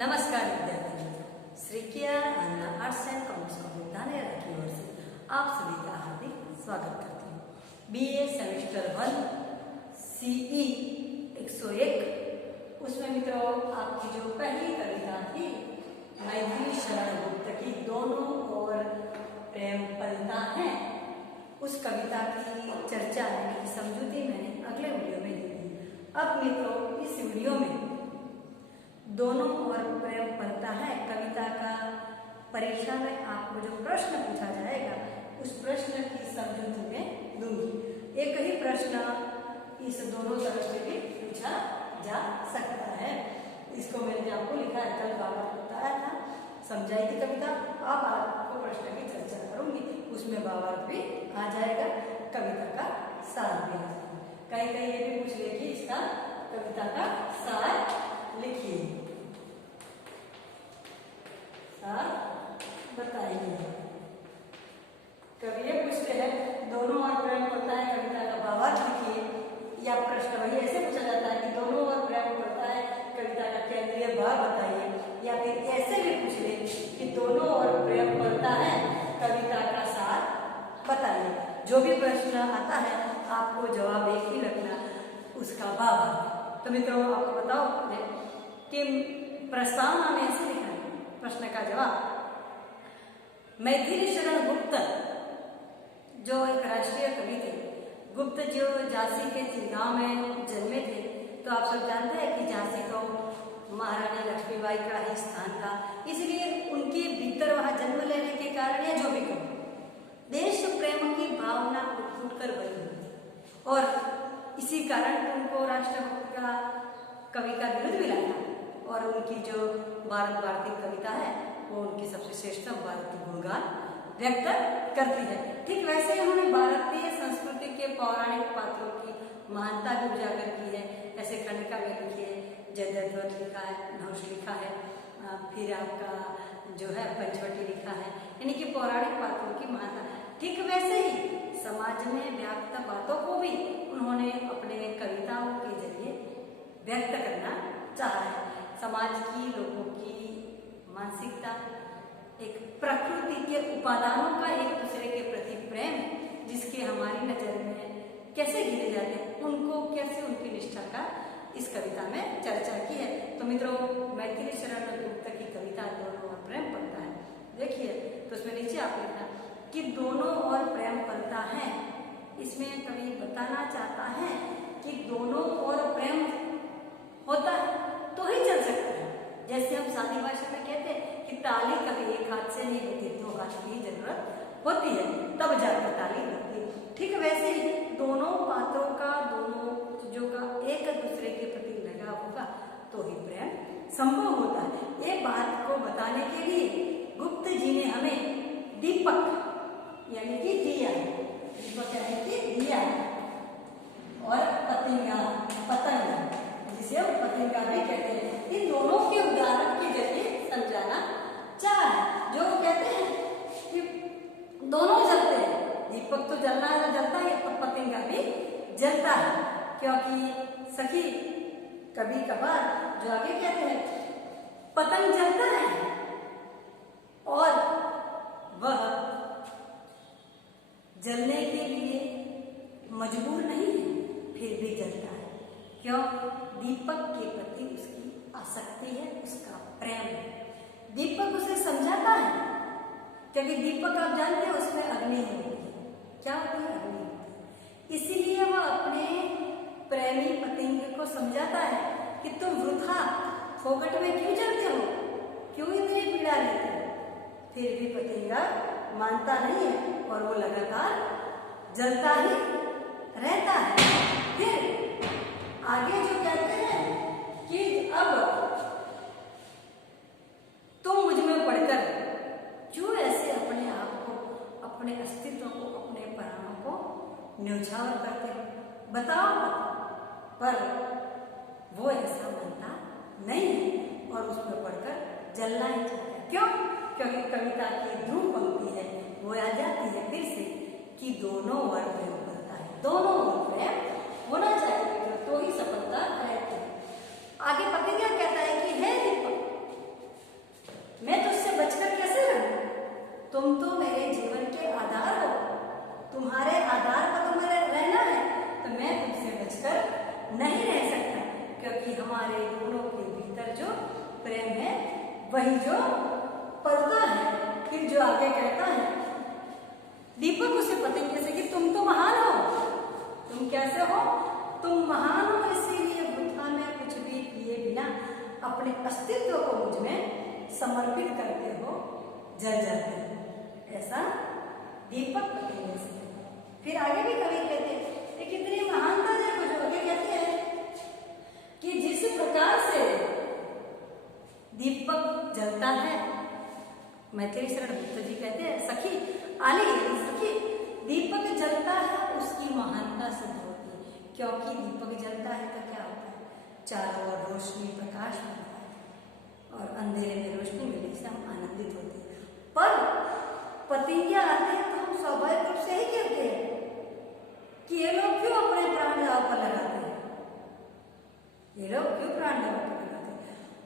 नमस्कार विद्यार्थी मित्रों, Shri KR Anna arts and commerce college Dhanera की ओर से आप सभी का हार्दिक स्वागत करती हूँ। बीए सेमेस्टर 1 सीई 101 उसमें मित्रों आपकी जो पहली कविता थी मैथिली शरण गुप्त की दोनों और प्रेम पलता है, उस कविता की चर्चा यानी समझूती मैंने अगले वीडियो में दी थी। अब मित्रों इस वीडियो में दोनों और प्रेम पलता है कविता का परीक्षा में आपको जो प्रश्न पूछा जाएगा उस प्रश्न की समझूती में दूंगी। एक ही प्रश्न इस दोनों तरफ से भी पूछा जा सकता है। इसको मैंने आपको लिखा है, कल बाबा बताया था, समझाई थी कविता। अब आपको प्रश्न की चर्चा करूंगी, उसमें भावार्थ भी आ जाएगा, कविता का सार भी आ जाएगा। कहीं कहीं ये भी पूछ ले कि इसका कविता का सार लिखिए, सार बताइए। कवि ये पूछते हैं दोनों और प्रेम पलता है कविता का भावार्थ लिखिए, या प्रश्न वही ऐसे पूछा जाता है कि दोनों और प्रेम पलता है कविता का केंद्रीय भाव बताइए, या फिर ऐसे भी पूछ ले कि दोनों और प्रेम पलता है कविता का सार बताइए। जो भी प्रश्न आता है आपको जवाब एक ही रखना, उसका भावार्थ। तो मित्रों आपको बताओ कि प्रस्तावना में ऐसे लिखा है प्रश्न का जवाब। मैथिली शरण गुप्त जो एक राष्ट्रीय कवि थे, गुप्त जो झांसी के चिलगांव में जन्मे थे, तो आप सब जानते हैं कि झांसी को महारानी लक्ष्मीबाई का ही स्थान था, इसलिए उनके भीतर वहां जन्म लेने के कारण या जो भी कहो देश प्रेम की भावना उठकर बनी और इसी कारण उनको राष्ट्रभक्त का कवि का बिरुद मिला था। और उनकी जो भारत भारती कविता है वो उनकी सबसे श्रेष्ठ भारतीय गुणगान व्यक्त करती है। ठीक वैसे ही उन्होंने भारतीय संस्कृति के पौराणिक पात्रों की महानता भी उजागर की है। ऐसे खंडिका में लिखी है, जयद्रथ लिखा है, नहुष लिखा है, फिर आपका जो है पंचवटी लिखा है, यानी कि पौराणिक पात्रों की महानता। ठीक वैसे ही समाज में व्याप्त बातों को भी उन्होंने अपने कविताओं के जरिए व्यक्त करना चाहा है। समाज की, लोगों की मानसिकता, एक प्रकृति के उपादानों का एक दूसरे के प्रति प्रेम, जिसके हमारी नजर में कैसे गिरे जाते हैं, उनको कैसे उनकी निष्ठा का इस कविता में चर्चा की है। तो मित्रों मैथिली शरण गुप्त की कविता दोनों और प्रेम पलता है, देखिए तो उसमें नीचे आप लिखा कि दोनों और प्रेम पलता है। इसमें कवि बताना चाहता है कि दोनों और प्रेम होता है तो ही चल सकता है। जैसे हम शादी भाषा में कहते हैं कि ताली कभी एक हाथ से नहीं होती, दो हाथ की जरूरत होती है, तब जाकर ताली लगती है। ठीक वैसे ही दोनों पात्रों का, दोनों चीजों का एक दूसरे के प्रति लगाव होगा तो ही प्रेम संभव होता है। ये बात को बताने के लिए गुप्त जी ने हमें दीपक यानी कि दिया, दीपक यानी कि दिया, और पतंगा, पतंग जिसे हम पतंगा भी कहते हैं, इन दोनों के उदाहरण के जरिए समझाना चाहा है। जो कहते हैं कि दोनों जलते हैं, दीपक तो जलना जलता है और पतंगा भी जलता है, क्योंकि सखी कभी कभार जो आगे कहते हैं पतंग जलता है और वह जलने के लिए मजबूर नहीं है, फिर भी जलता है। क्यों? दीपक के प्रति उसकी आसक्ति है, उसका प्रेम है। दीपक उसे समझाता है, क्योंकि दीपक आप जानते हैं उसमें अग्नि होती है। क्या होती है? अग्नि होती है। इसीलिए वह अपने प्रेमी पतंग को समझाता है कि तुम वृथा फोकट में क्यों जलते हो, क्यों इतनी पीड़ा लेते हो। फिर भी पतंगा मानता नहीं है और वो लगातार जलता ही रहता है। फिर आगे जो कहते हैं कि अब तुम मुझ में पढ़कर क्यों ऐसे अपने आप को, अपने अस्तित्व को, अपने प्राणों को न्यौछावर करते हो, बताओ। पर वो ऐसा मानता नहीं है और उसमें पढ़कर जलना ही चाहता है। क्यों? क्योंकि कविता की ध्रुव पंक्ति है वो आ जाती है फिर से कि दोनों और प्रेम करता है, दोनों और प्रेम होना चाहिए तो ही सफलता रहती है। आगे पतंगा कहता है कि हे दीपक वही जो पढ़ता है, फिर जो आगे कहता है, दीपक उसे पतंगे से कि तुम तो महान हो, तुम कैसे हो, तुम महान हो, इसीलिए बुद्धा में कुछ भी किए बिना अपने अस्तित्व को मुझ में समर्पित करते हो, जल जाते हो। ऐसा दीपक पतंगे से। फिर आगे भी कवि कहते हैं कि कितनी महानता देखो, जो आगे कहते हैं कि जिस प्रकार से दीपक जलता है, मैथिली शरण गुप्त जी कहते हैं, सखी आली सखी, दीपक जलता है उसकी महानता सिद्ध होती है, क्योंकि दीपक जलता है तो क्या होता है, चारों ओर रोशनी प्रकाश मिलता है और अंधेरे में रोशनी मिलने से हम आनंदित होते हैं। पर पतंगे आते हैं तो हम स्वाभाविक रूप से ही कहते हैं कि ये लोग क्यों अपने प्राण दांव पर लगाते हैं, ये लोग क्यों प्राण दांव पर लगाते हैं।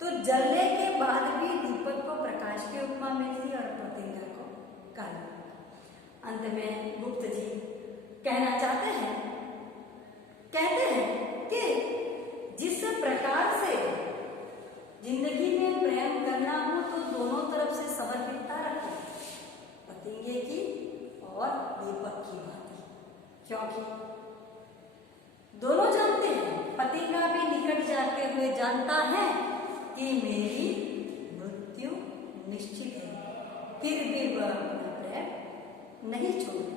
तो जलने के बाद भी दीपक को प्रकाश की उपमा मिलती है और पतंगा को काल। अंत में गुप्त जी कहना चाहते हैं, कहते हैं कि जिस प्रकार से जिंदगी में प्रेम करना हो तो दोनों तरफ से समर्पितता रखो, पतंगे की और दीपक की बात, क्योंकि दोनों जानते हैं, पतंगा भी निकट जाते हुए जानता है कि मेरी मृत्यु निश्चित है, फिर भी वह अपना प्रेम नहीं छोड़े।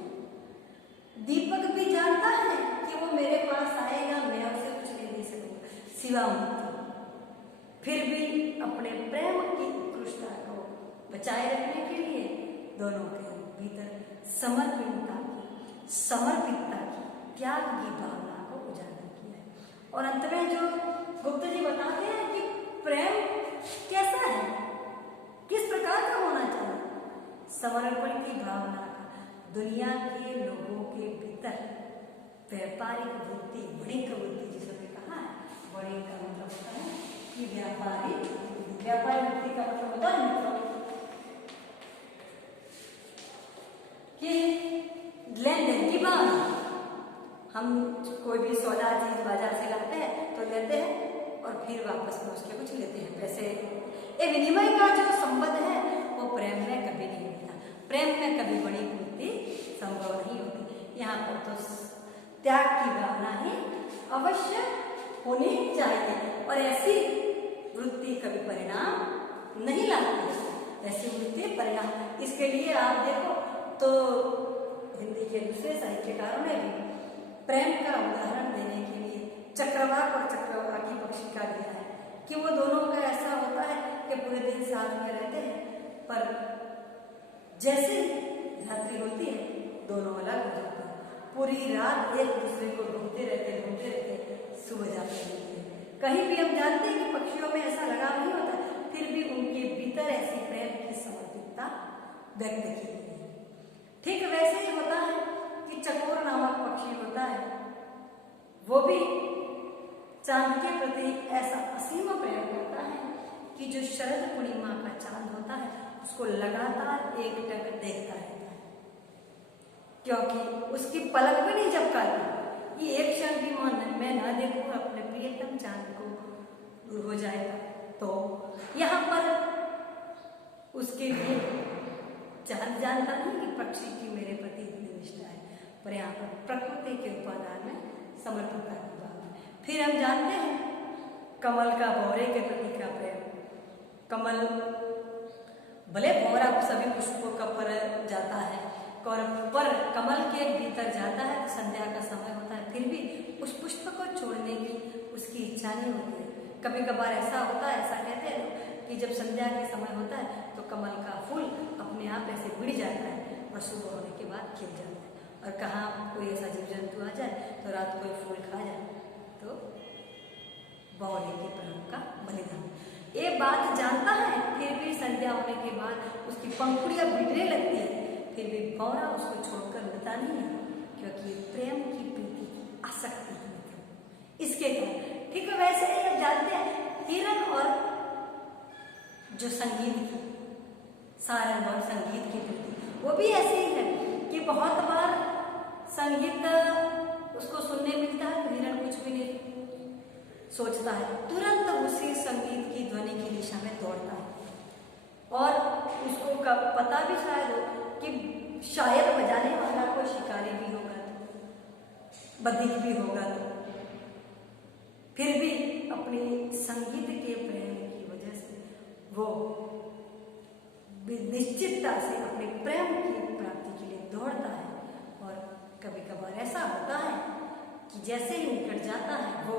दीपक भी जानता है कि वो मेरे पास आएगा, मैं उसे कुछ नहीं दे सकूंगा सिवा मृत्यु, फिर भी अपने प्रेम की उत्कृष्टता को बचाए रखने के लिए दोनों के भीतर समर्पितता की, त्याग की भावना को उजागर किया है। और अंत में जो गुप्त जी बताते हैं कि प्रेम कैसा है, किस प्रकार का होना चाहिए, समर्पण की भावना का दुनिया के लोगों के भीतर व्यापारिक वृत्ति, वणिक वृत्ति जिसने कहा है, वणिक का मतलब होता है कि व्यापारी वृत्ति का मतलब होता है मतलब कि लेन देन की भावना। हम कोई भी सौदा चीज बाजार से लाते हैं तो लेते हैं और फिर वापस में उसके कुछ लेते हैं पैसे। ये विनिमय का जो संबंध है वो प्रेम में कभी नहीं होता, प्रेम में कभी बड़ी वृत्ति संभव नहीं होती। यहाँ पर तो त्याग की भावना ही अवश्य होनी चाहिए और ऐसी वृत्ति कभी परिणाम नहीं लाती, ऐसी वृत्ति परिणाम। इसके लिए आप देखो तो हिंदी के दूसरे साहित्यकारों ने भी प्रेम का उदाहरण देने के लिए चक्रवाक और चक्रवाकी पक्षी का दिया है कि वो दोनों का ऐसा होता है कि पूरे दिन साथ में रहते हैं, पर जैसे रात्रि होती है दोनों अलग हो जाते हैं, पूरी रात एक दूसरे को ढूंढते रहते सुबह जाते रहते हैं। कहीं भी हम जानते हैं कि पक्षियों में ऐसा लगाव नहीं होता, फिर भी उनके भीतर ऐसी प्रेम की समर्पितता व्यक्त की गई है। ठीक वैसे ही होता है कि चकोर नामक पक्षी होता है, वो भी चांद के प्रति ऐसा असीम प्रेम करता है कि जो शरद पूर्णिमा का चांद होता है उसको लगातार एक टक देखता रहता है, क्योंकि उसकी पलक भी नहीं झपकाती कि एक क्षण भी मैं ना देखूं अपने प्रियतम चांद को दूर हो जाएगा। तो यहाँ पर उसके लिए चांद जानता नहीं कि पक्षी की मेरे प्रति इतनी निष्ठा है, पर यहाँ पर प्रकृति के उपादान में समर्पितता की भावना है। फिर हम जानते हैं कमल का भौरे के प्रति का प्रेम। कमल भले भौरा सभी पुष्पों का पर जाता है और पर कमल के भीतर जाता है तो संध्या का समय होता है, फिर भी उस पुष्प को छोड़ने की उसकी इच्छा नहीं होती है। कभी कभार ऐसा होता है, ऐसा कहते हैं कि जब संध्या के समय होता है तो कमल का फूल अपने आप ऐसे बिड़ जाता है और सुबह होने के बाद खिल जाता है। और कहाँ कोई ऐसा जीव जंतु आ जाए तो रात को फूल खा जाए तो भौरे के प्राण का बलिदान। ये बात जानता है, फिर भी संध्या होने के बाद उसकी पंखुड़ियां बिगड़ने लगती है, फिर भी भौरा उसको छोड़कर मिलता नहीं है, क्योंकि प्रेम की प्रीति की आसक्ति है इसके कारण। ठीक है, वैसे ही आप जानते हैं हिरण और जो संगीत की सारंग और संगीत की प्रीति वो भी ऐसे ही है कि बहुत बार संगीत उसको सुनने मिलता है तो हिरण कुछ भी नहीं सोचता है, तुरंत उसी संगीत की ध्वनि की दिशा में दौड़ता है। और उसको कब पता भी शायद हो कि शायद बजाने वाला कोई शिकारी भी होगा तो, बधिक भी होगा तो, फिर भी अपने संगीत के प्रेम की वजह से वो निश्चितता से अपने प्रेम की प्राप्ति के लिए दौड़ता है। और कभी कभार ऐसा होता है कि जैसे ही निकट जाता है वो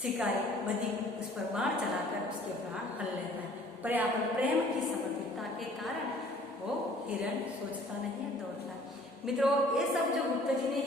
शिकारी बधिक उस पर बाण चलाकर उसके प्राण हल लेता है। पर्याप्त प्रेम की समर्पितता के कारण वो हिरण सोचता नहीं है, दौड़ता है। मित्रों, ये सब जो गुप्ता जी ने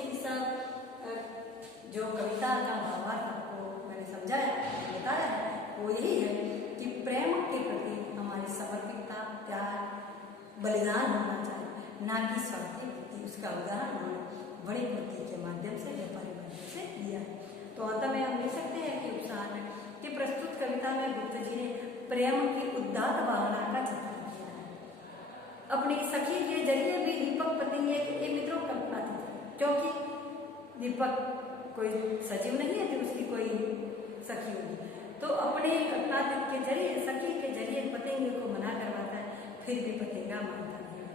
जो कविता का भावार्थ आपको मैंने समझाया, बताया है, वो यही है कि प्रेम के प्रति हमारी समर्पितता, त्याग, बलिदान होना चाहिए, ना कि स्वार्थी वृत्ति। उसका उदाहरण उन्होंने बड़ी वृत्ति के माध्यम से, व्यापारी माध्यम से दिया है। तो अंत में हम लिख सकते हैं कि उपसार में कि प्रस्तुत कविता में गुप्ता जी ने प्रेम की उदात्त भावना का चित्रण किया है। अपनी सखी के जरिए भी दीपक पति ये मित्रों कल्पना थी, क्योंकि दीपक कोई सजीव नहीं है, तो उसकी कोई सखी होगी, तो अपने कल्पनातीत के जरिए, सखी के जरिए पतंगे को मना करवाता है, फिर भी पतंगा मानता नहीं है।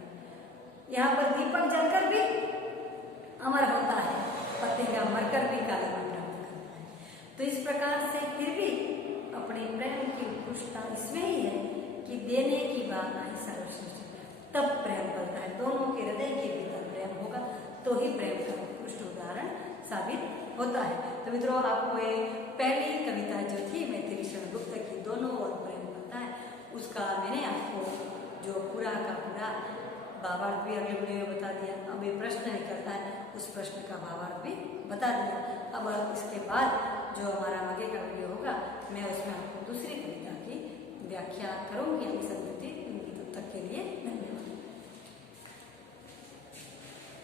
यहाँ पर दीपक जलकर भी अमर होता है, पतंगा मरकर भी काला मन प्राप्त करता है। तो इस प्रकार से फिर भी अपने प्रेम की उत्कृष्टता इसमें ही है कि देने की भावना ही सर्वश्रेष्ठ है, तब प्रेम बढ़ता है। दोनों के हृदय के भीतर प्रेम होगा तो ही प्रेम का उत्कृष्ट उदाहरण साबित होता है। तो मित्रों, आपको ये पहली कविता जो थी मैथिली शरण गुप्त की, दोनों ओर प्रेम होता है, उसका मैंने आपको जो पूरा का पूरा भावार्थ भी अगले वीडियो में बता दिया। अब ये प्रश्न निकलता है, उस प्रश्न का भावार्थ भी बता दिया। अब इसके बाद जो हमारा आगे का वीडियो होगा, मैं उसमें आपको दूसरी कविता की व्याख्या करूंगी। अभी सब तब तक के लिए